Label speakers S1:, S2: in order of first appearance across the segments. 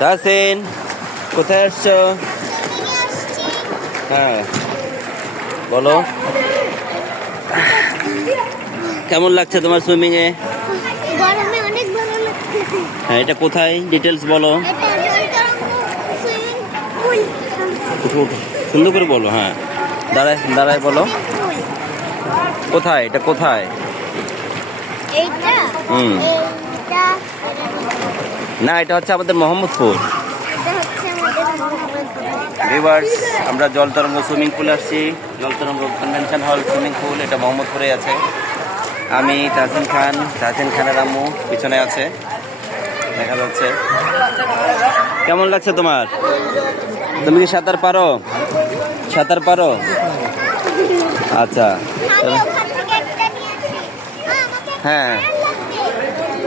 S1: তাহসিন কোথায় আসছো? হ্যাঁ বলো। কেমন লাগছে তোমার সুইমিং এ? হ্যাঁ এটা কোথায়? ডিটেলস বলো। সুন্দর করে বলো হ্যাঁ। দাঁড়ায় দাঁড়ায় বলো। কোথায়? এটা কোথায়? হুম। না এটা হচ্ছে আমাদের মোহাম্মদপুর। রিভার্স আমরা জল তরঙ্গ সুইমিং পুল আসছি। জল তরঙ্গ কনভেনশন হল সুইমিং পুল এটা মোহাম্মদপুরে আছে। আমি তাহসিন খান তাহসিন খানের আম্মু পিছনে আছে। দেখা যাচ্ছে। কেমন লাগছে তোমার? তুমি কি সাঁতার পারো? সাঁতার পারো? আচ্ছা। হ্যাঁ।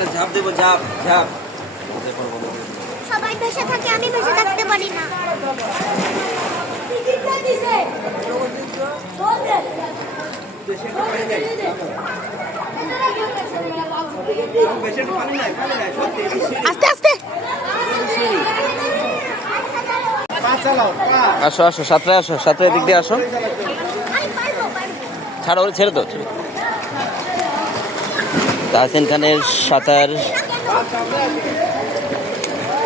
S2: একটা
S1: ঝাঁপ দেবো ঝাঁপ ঝাঁপ।
S2: সবাই ভেসে থাকে আমি ভেসে থাকতে পারি না। আস্তে আস্তে।
S1: আসো আসো সাতটায় আসো সাতটায় দিক দিয়ে আসো। ছাড়ো ছেড়ে দাও। তাহসিন খানের সাঁতার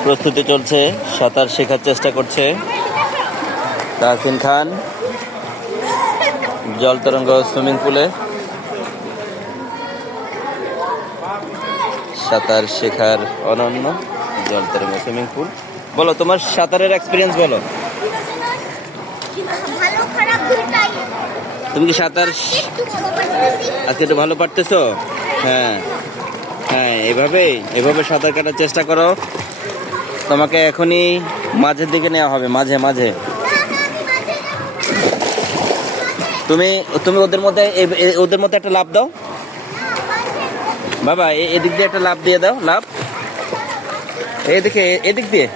S1: প্রস্তুতি চলছে, সাঁতার শেখার চেষ্টা করছে। তাহসিন খান, জল তরঙ্গ সুইমিং পুলে সাঁতার শেখার অনন্য জল তরঙ্গ সুইমিং পুল। বলো, তোমার সাঁতারের এক্সপিরিয়েন্স বলো। তুমি কি সাঁতার আজকে একটু ভালো পারতেছো? হ্যাঁ। হ্যাঁ এভাবে এভাবে সাঁতার কাটার চেষ্টা করো। তোমাকে এখনই মাঝের দিকে নেওয়া হবে মাঝে মাঝে। তুমি তুমি ওদের মধ্যে ওদের মধ্যে একটা লাভ দাও। বাবা এদিক দিয়ে একটা লাভ দিয়ে দাও লাভ এদিকে এদিক দিয়ে।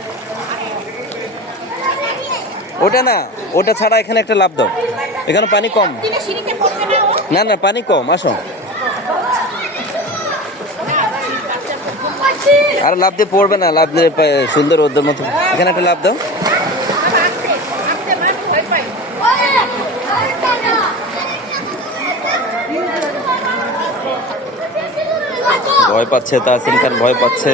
S1: ওটা না ওটা ছাড়া এখানে একটা লাভ দাও। এখানে পানি কম।
S2: না
S1: না পানি কম আসো। আর লাভ দিয়ে পড়বে না, লাভ দিয়ে সুন্দর ওদের মতো। এখানে একটা লাভ দাও। ভয় পাচ্ছে, তাহসিন খান ভয় পাচ্ছে।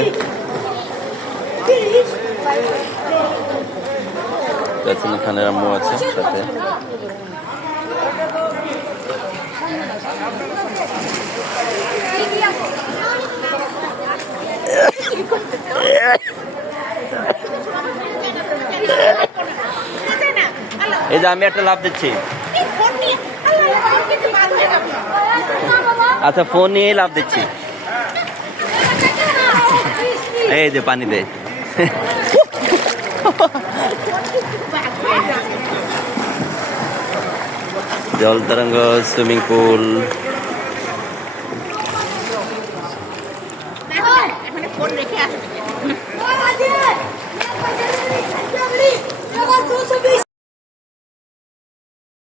S1: তাহসিন খানের আম্মু আছে সাথে। এই যে আমি একটা লাভ দিচ্ছি। আচ্ছা ফোন নিয়ে লাভ দিচ্ছি। এই যে পানিতে জল তরঙ্গ সুইমিং পুল คนในแค่